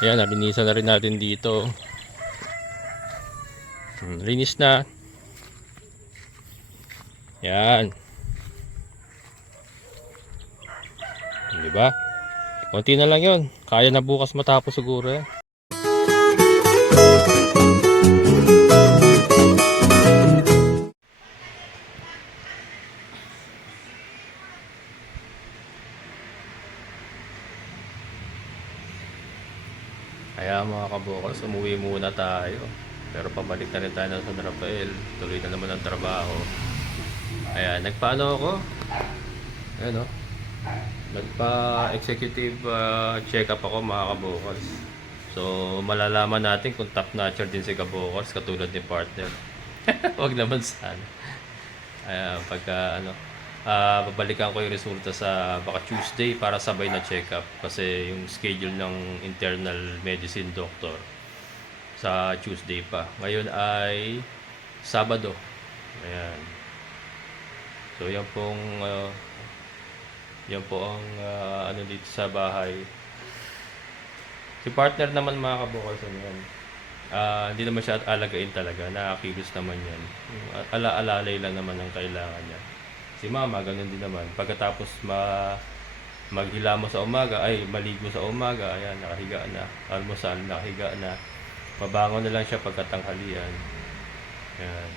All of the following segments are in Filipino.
Ayan, nalinisan na rin natin dito. Linis na. Yan. Di ba? Konti na lang yun. Kaya na bukas matapos siguro yan. Kaya mga kabukals, umuwi muna tayo. Pero pabalik na rin tayo ng San Rafael. Tuloy na naman ang trabaho. Ayan, nagpaano ako? Ayan o. Nagpa-executive check-up ako mga kabukals. So, malalaman natin kung top notcher din si kabukals katulad ni partner. Wag naman sana. Ayan, pagka ano, babalikan ko yung resulta sa baka Tuesday para sabay na check-up kasi yung schedule ng internal medicine doctor sa Tuesday pa. Ngayon ay Sabado. Ayan. So yan po ang ano dito sa bahay. Si partner naman mga kabukals yan. Hindi naman siya alagain talaga. Nakakilos naman yan. Ala-alalay lang naman ang kailangan niya. Si mama, ganun din naman. Pagkatapos maghilamos sa umaga, ay maligo sa umaga, ayan, nakahiga na. Almusal, nakahiga na. Mabangon na lang siya pagkatanghalian. Ayan.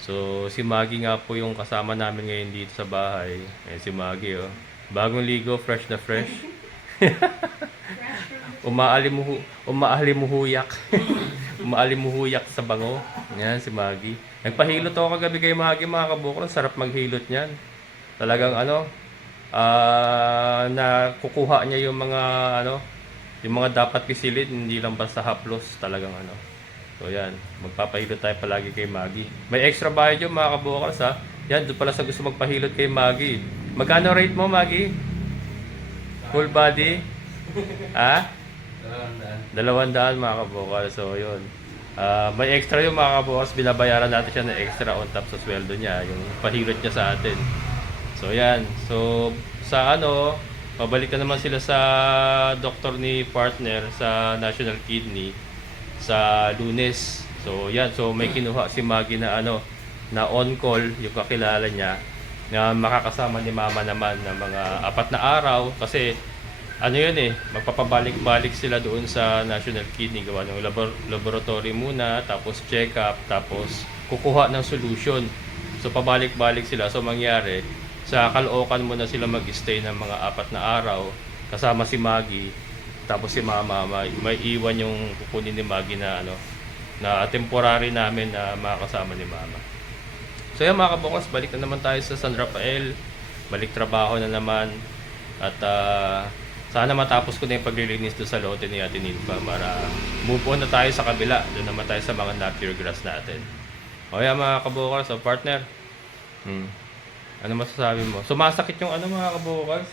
So, si Maggie nga po yung kasama namin ngayon dito sa bahay. Ayan, si Maggie, oh. Bagong ligo, fresh na fresh. Umaalimuhuyak. Umaalimuhuyak sa bango. Yan, si Maggie. Nagpahilot ako kagabi kay Maggie mga kabukol. Sarap maghilot niyan. Talagang ano, na kukuha niya yung mga yung mga dapat pisilin, hindi lang basta haplos, talagang ano. So yan, magpapahilot tayo palagi kay Maggie. May extra bayad yung mga kabukol ha. Yan, doon pala sa gusto magpahilot kay Maggie. Magkano rate mo, Maggie? Full body? Ha? 200 mga kabukal. So yun, may extra yung mga kabukas. Binabayaran natin siya ng extra on top sa sweldo niya, yung pahilot niya sa atin. So yan, so sa ano, pabalik na naman sila sa doktor ni partner sa National Kidney sa Lunes. So yan, so may kinuha si Maggie na na on call, yung kakilala niya na makakasama ni mama naman ng mga 4 na araw kasi yun magpapabalik-balik sila doon sa National Kidney, gawa ng laboratory muna, tapos check-up, tapos kukuha ng solution. So pabalik-balik sila. So mangyari, sa Caloocan muna sila mag-stay ng mga 4 na araw kasama si Maggie, tapos si mama may iwan yung kukunin ni Maggie na na temporary namin na makakasama ni mama. So yan mga kabukas, balik na naman tayo sa San Rafael. Balik trabaho na naman. At sana matapos ko na yung paglilinis doon sa lote ni Ate Nilpa para move on na tayo sa kabila. Doon naman tayo sa mga napier grass natin. O yan mga kabukas, so partner. Ano masasabi mo? Sumasakit yung mga kabukas.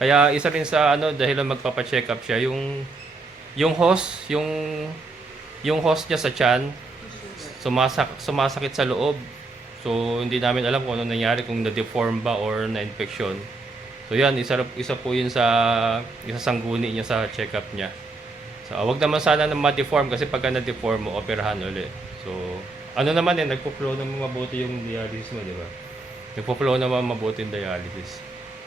Kaya isa rin sa dahil magpapa-check up siya, yung hose, yung hose niya sa tiyan, sumasakit sa loob. So, hindi namin alam kung ano nangyari, kung na-deform ba or na-infection. So, yan, isa po yun sa sangguni niya sa check-up niya. So, wag naman sana na ma-deform kasi pagka na-deform mo, operahan ulit. So, naman nagpo-flow naman mabuti yung dialysis mo, di ba? Nagpo-flow naman mabuti yung dialysis.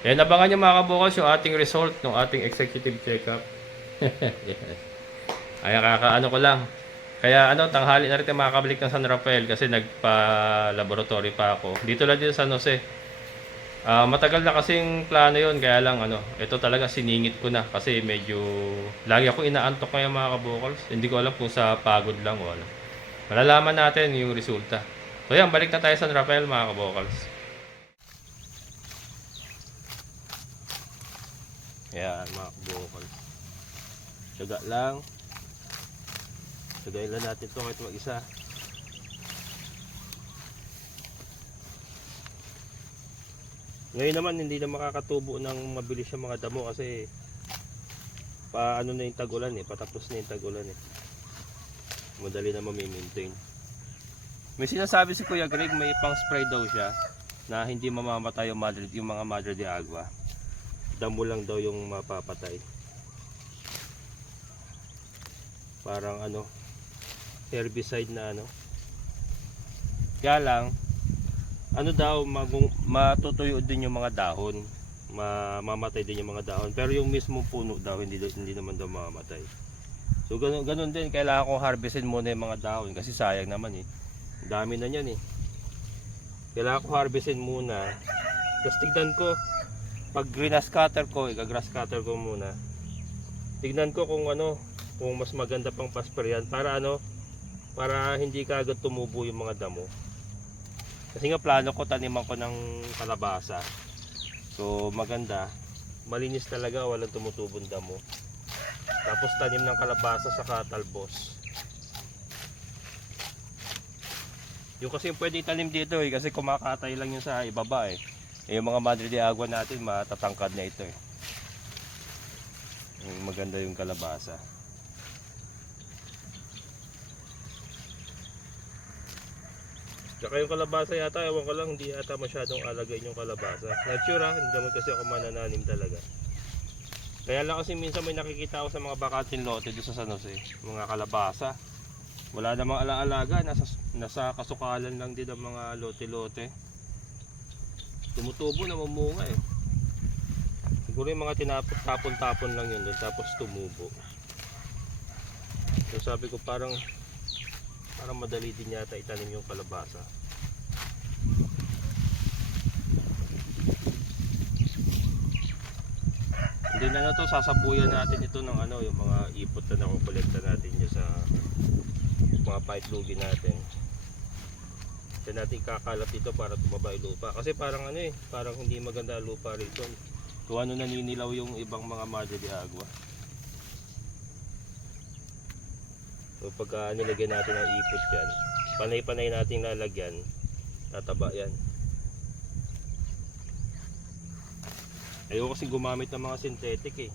Yan, abangan nyo mga kabukas yung ating result ng ating executive check-up. Ay, ko lang. Kaya tanghali na rin tayo makakabalik ng San Rafael kasi nagpa-laboratory pa ako. Dito lang din sa San Jose. Matagal na kasing plano yun, kaya lang ito talaga siningit ko na kasi medyo lagi ako inaantok ngayon mga kabukals. Hindi ko alam kung sa pagod lang o ano. Malalaman natin yung resulta. So yan, balik na tayo sa San Rafael mga kabukals. Yan mga kabukals. Tiyaga lang. Tagayin lang natin ito kahit mag-isa. Ngayon naman hindi na makakatubo ng mabilis yung mga damo kasi na yung tag-ulan patapos na yung tag-ulan madali na mamimaintain. May sinasabi si Kuya Greg, may pang spray daw siya na hindi mamamatay yung mga madre de agua. Damo lang daw yung mapapatay. Parang ano, herbicide na ano. Kaya lang, ano daw, matutuyo din yung mga dahon. Mamamatay din yung mga dahon. Pero yung mismong puno daw, hindi naman daw mamamatay. So ganun din, kailangan kong harvestin muna yung mga dahon kasi sayang naman eh. Dami na yan eh. Kailangan ko harvestin muna. Tapos tignan ko, pag grass cutter ko, grass cutter ko muna. Tignan ko kung ano, kung mas maganda pang pasper yan para ano, para hindi kaagad tumubo yung mga damo. Kasi nga plano ko taniman ko ng kalabasa. So maganda, malinis talaga, walang tumutubong damo. Tapos tanim ng kalabasa sa talbos. Yung kasi pwede itanim dito eh, kasi kumakatay lang yun sa ibaba eh. Yung mga Madre de Agua natin matatangkad na ito eh. Maganda yung kalabasa. Saka yung kalabasa yata, ewan ko lang, hindi yata masyadong alagayin yung kalabasa. Not sure ha, hindi naman kasi ako manananim talaga. Kaya lang kasi minsan may nakikita ako sa mga bakating lote doon sa San Jose, mga kalabasa. Wala namang alaalaga, nasa kasukalan lang din ang mga lote-lote. Tumutubo na mamunga eh. Siguro yung mga tinapon-tapon lang yun doon tapos tumubo. So sabi ko parang madali din yata itanim yung kalabasa. Hindi na to, sasabuyan natin ito ng ano, yung mga ipot na nakukolekta natin dyan sa mga paitlugin natin. Diyan natin kakalat ito para tumaba yung lupa. Kasi parang ano eh, parang hindi maganda ang lupa rito. Kung ano naninilaw yung ibang mga Madre de Agua. So pagka nilagyan natin ang ipot dyan, panay-panay natin lalagyan, tataba yan. Ayoko kasi gumamit ng mga synthetic eh.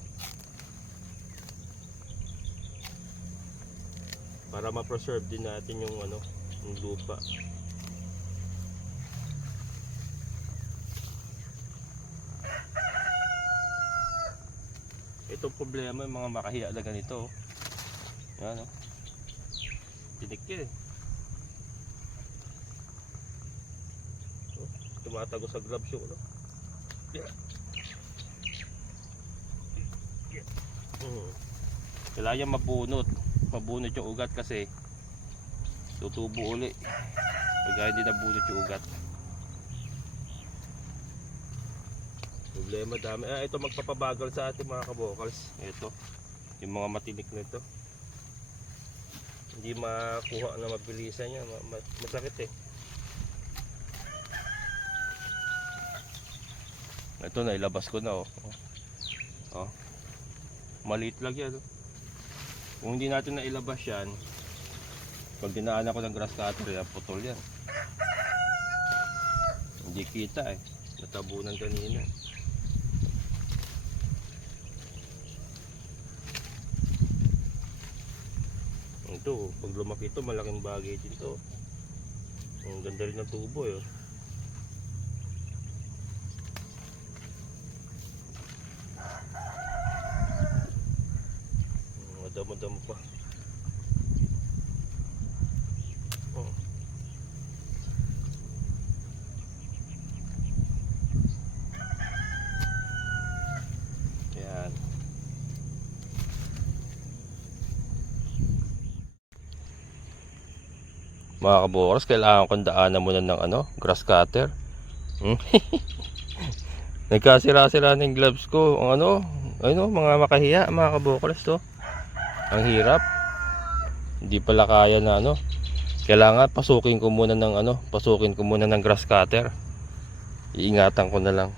Para ma-preserve din natin yung ano, yung lupa. Itong problema yung mga makahiya na ganito. Yan oh. Tinik yun eh. Tumatago sa gloves yung ano. Yeah. Kailangan mabunot yung ugat kasi tutubo uli pag hindi nabunot yung ugat. Problema dami. Ito magpapabagal sa ating mga kabokals. Ito yung mga matinik na ito, hindi makuha na mabilisan yan. Masakit eh. Ito na ilabas ko na oh. Maliit lang yan oh. Kung hindi natin na ilabas yan, pag dinaanan ko ng grass cutter yan, putol yan. Hindi kita eh, natabunan kanina. Ito, pag lumaki ito, malaking bagay din ito. Ang ganda rin ng tubo eh. Madamo-damo pa. Oh. Yan. Mga kabukas, kailangan kong daanan muna ng ano, grass cutter. Nagkasira-sira ng gloves ko. Ang ano, mga makahiya, mga kabukas to. Ang hirap. Hindi pala kaya na ano. Kailangan pasukin ko muna ng grass cutter. Iingatan ko na lang.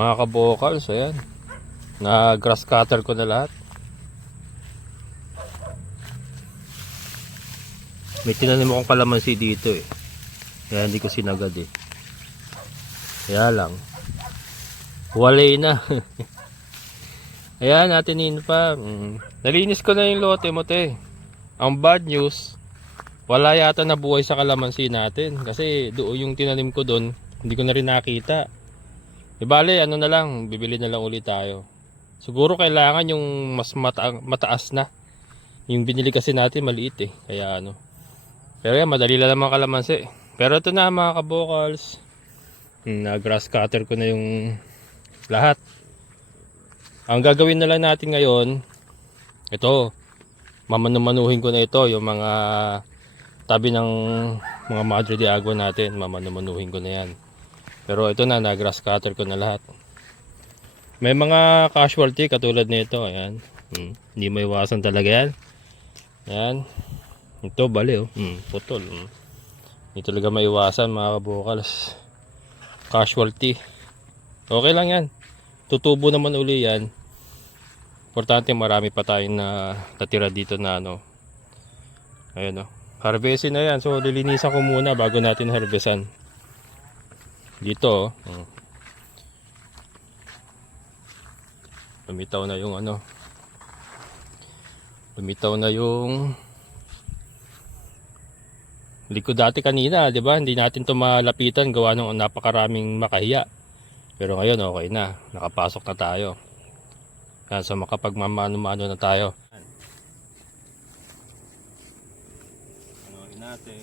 Mga kabokals, ayan. Na grass cutter ko na lahat. May tinanim akong kalamansi dito eh. Kaya hindi ko sinagad eh. Kaya lang. Walay na. Ayan, natin pa. Nalinis ko na yung lote mo te. Ang bad news, wala yata nabuhay sa kalamansi natin. Kasi doon yung tinanim ko doon, hindi ko na rin nakita. E bale, ano na lang, bibili na lang ulit tayo. Siguro kailangan yung mas mataas na. Yung binili kasi natin maliit eh. Kaya ano. Pero yan, madali lang naman kalamansi. Pero ito na mga kabokals. Na grass cutter ko na yung lahat. Ang gagawin na lang natin ngayon, ito, mamanumanuhin ko na ito, yung mga tabi ng mga Madre de Agua natin, mamanumanuhin ko na yan. Pero ito na grass cutter ko na lahat. May mga casualty katulad nito, ayan. Hindi maiwasan talaga yan. Ayan. Ito bali oh, putol. Hindi talaga maiwasan mga kabokals. Casualty. Okay lang yan. Tutubo naman uli yan. Importante marami pa tayong natira dito na ano. Ayan oh. Harvestin na yan. So lilinisan ko muna bago natin harvestan. Dito oh. Lumitaw na yung ano. Lumitaw na yung likod dati kanina, 'di ba? Hindi natin 'to malapitan gawa ng napakaraming makahiya. Pero ngayon okay na. Nakapasok na tayo. Yan, so makapagmamano-mano na tayo. Anohin natin.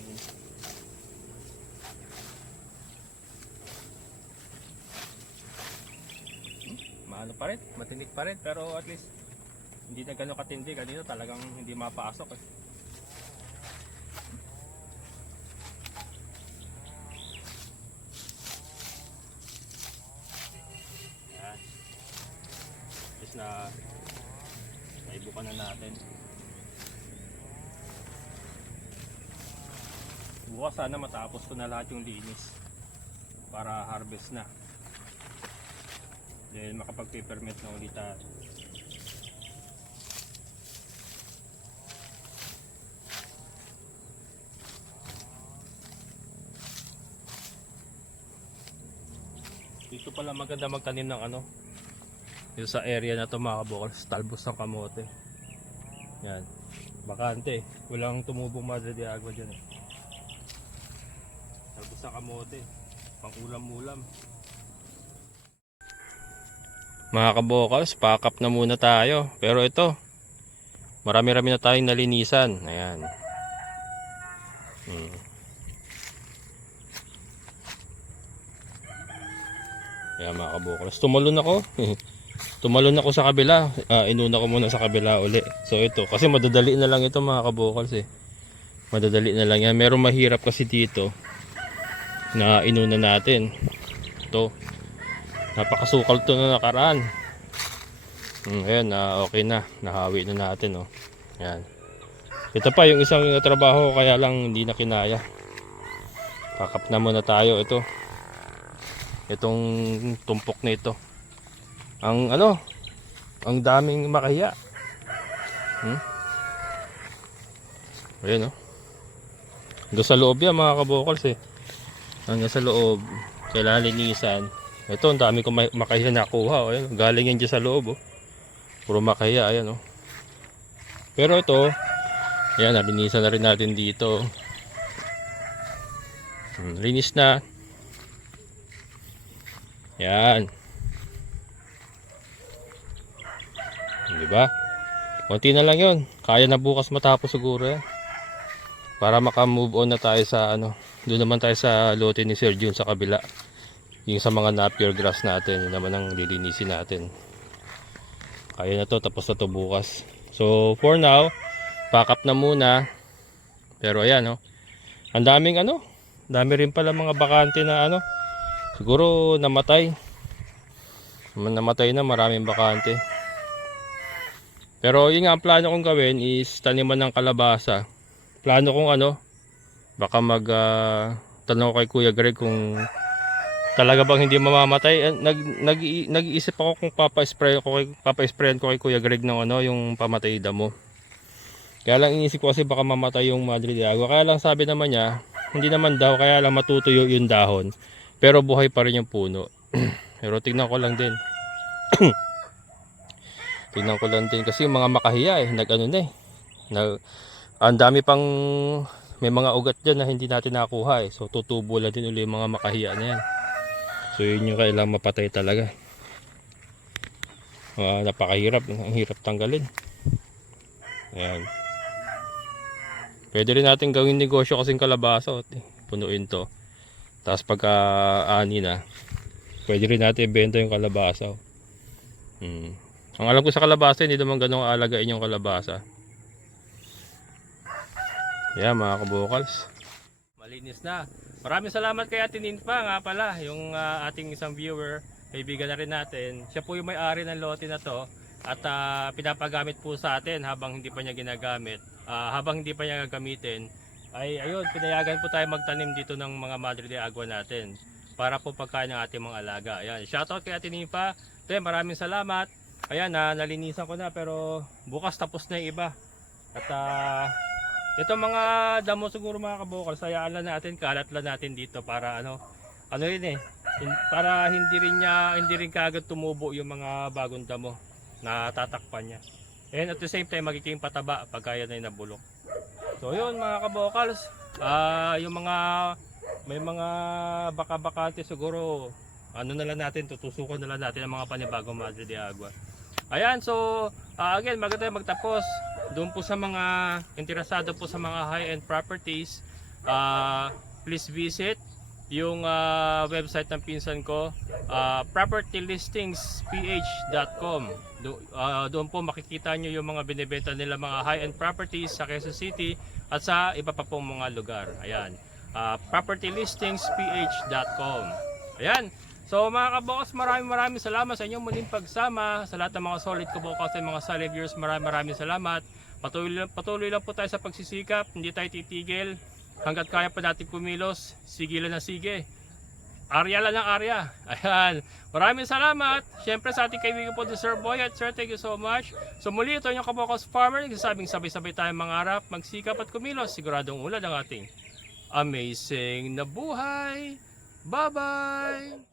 Maano pa rin, matinik pa rin, pero at least hindi na gano'ng katindi. Kanina talagang hindi mapasok eh. Yan. At least na naibukan na natin. Bukas sana matapos ko na lahat yung linis para harvest na. Dahil makapag-papermint na ulit tayo. Dito pala maganda magtanim ng ano. Dito sa area na to mga kabokals, talbos ng kamote. Yan. Bakante. Walang tumubong Madre de Agua dyan eh. Talbos ng kamote. Pang ulam-ulam. Mga kabokals, pack up na muna tayo. Pero ito, marami-rami na tayong nalinisan. Ayan. Ayan mga kabokals. Tumalon ako. Tumalon ako sa kabila. Inuna ko muna sa kabila uli. So ito, kasi madadali na lang ito mga kabokals eh. Madadali na lang yan. Merong mahirap kasi dito na inuna natin. Ito. Napakasukal to na nakaraan. Ayan, okay na. Nahawi na natin. Oh. Ayan. Ito pa yung isang trabaho kaya lang hindi na kinaya. Pakap na muna tayo. Ito. Itong tumpok na ito. Ang ano, ang daming makahiya. Ayan oh. Hanggang sa loob yan mga kabokals eh. Hanggang sa loob. Kailangan linisan. Ito, ang dami kong makahiya nakuha. Oh. Ayan, galing yan dyan sa loob. Oh. Puro makahiya. Ayan, oh. Pero ito, ayan, nalinisan na rin natin dito. Linis na. Ayan. Diba? Konti na lang yun. Kaya na bukas matapos siguro yan. Para maka-move on na tayo sa ano. Doon naman tayo sa lote ni Sir Jun sa kabila. Yung sa mga napier grass natin, yun naman ang lilinisin natin. Kaya na to, tapos na to bukas. So for now, pack up na muna. Pero ayan oh. Ang daming ano, dami rin pala mga bakante na ano. Siguro namatay. Namatay na, maraming bakante. Pero yun nga, ang plano kong gawin is taniman ng kalabasa. Plano kong ano, baka tanong kay Kuya Greg kung Talaga bang hindi mamamatay? Nag-iisip ako kung papa-sprayan ko kay Kuya Greg ng ano, yung pamatay damo. Kaya lang iniisip ko kasi baka mamatay yung Madre de Agua. Kaya lang sabi naman niya, hindi naman daw, kaya lang matutuyo yung dahon. Pero buhay pa rin yung puno. Pero tignan ko lang din. Tignan ko lang din kasi yung mga makahiya nag-ano na ang dami pang may mga ugat dyan na hindi natin nakuha So tutubo lang din ulit yung mga makahiya na yan. So yun yung kailangan mapatay talaga. Napakahirap, ang hirap tanggalin. Ayan. Pwede rin natin gawing negosyo kasing kalabasa. Punuin to. Tapos pagka ani na, pwede rin natin ibenta yung kalabasa. Ang alam ko sa kalabasa, hindi naman ganun alagain yung kalabasa. Ayan mga kabukals. Malinis na. Maraming salamat kay Ate Ninfa nga pala, yung ating isang viewer, kaibigan na rin natin. Siya po yung may-ari ng lote na to at pinapagamit po sa atin habang hindi pa niya ginagamit. Habang hindi pa niya gagamitin, ay ayun, pinayagan po tayo magtanim dito ng mga Madre de Agua natin para po pagkain ng ating mga alaga. Ayan, shoutout kay Ate Ninfa. Maraming salamat. Ayan, nalinisan ko na pero bukas tapos na yung iba. At ito mga damo siguro mga kabukal, sayaan lang natin, kalat lang natin dito para ano rin para hindi rin kaagad tumubo yung mga bagong damo na tatakpan niya. And at the same time magiging pataba pagka yan ay nabulok. So yun mga kabukals, yung may mga baka-bakante siguro ano na lang natin, tutusukan na lang natin ang mga panibagong Madre de Agua. Ayan, so again, bago tayo magtapos, doon po sa mga interesado po sa mga high-end properties, please visit yung website ng pinsan ko, propertylistingsph.com. Doon po makikita nyo yung mga binibenta nila mga high-end properties sa Quezon City at sa iba pa pong mga lugar. Ayan, propertylistingsph.com. Ayan. So mga kabukas, maraming salamat sa inyong muling pagsama. Sa lahat ng mga solid kabukas at mga solid viewers, maraming salamat. Patuloy lang po tayo sa pagsisikap, hindi tayo titigil. Hanggat kaya pa natin kumilos, sige lang na sige. Arya lang ng arya. Ayan, maraming salamat. Siyempre sa ating kaibigan po, Sir Boy at Sir, thank you so much. So muli, ito yung kabukas farmer, nagsasabing sabay-sabay tayong mangarap, magsikap at kumilos. Siguradong ulad ang ating amazing na buhay. Bye-bye!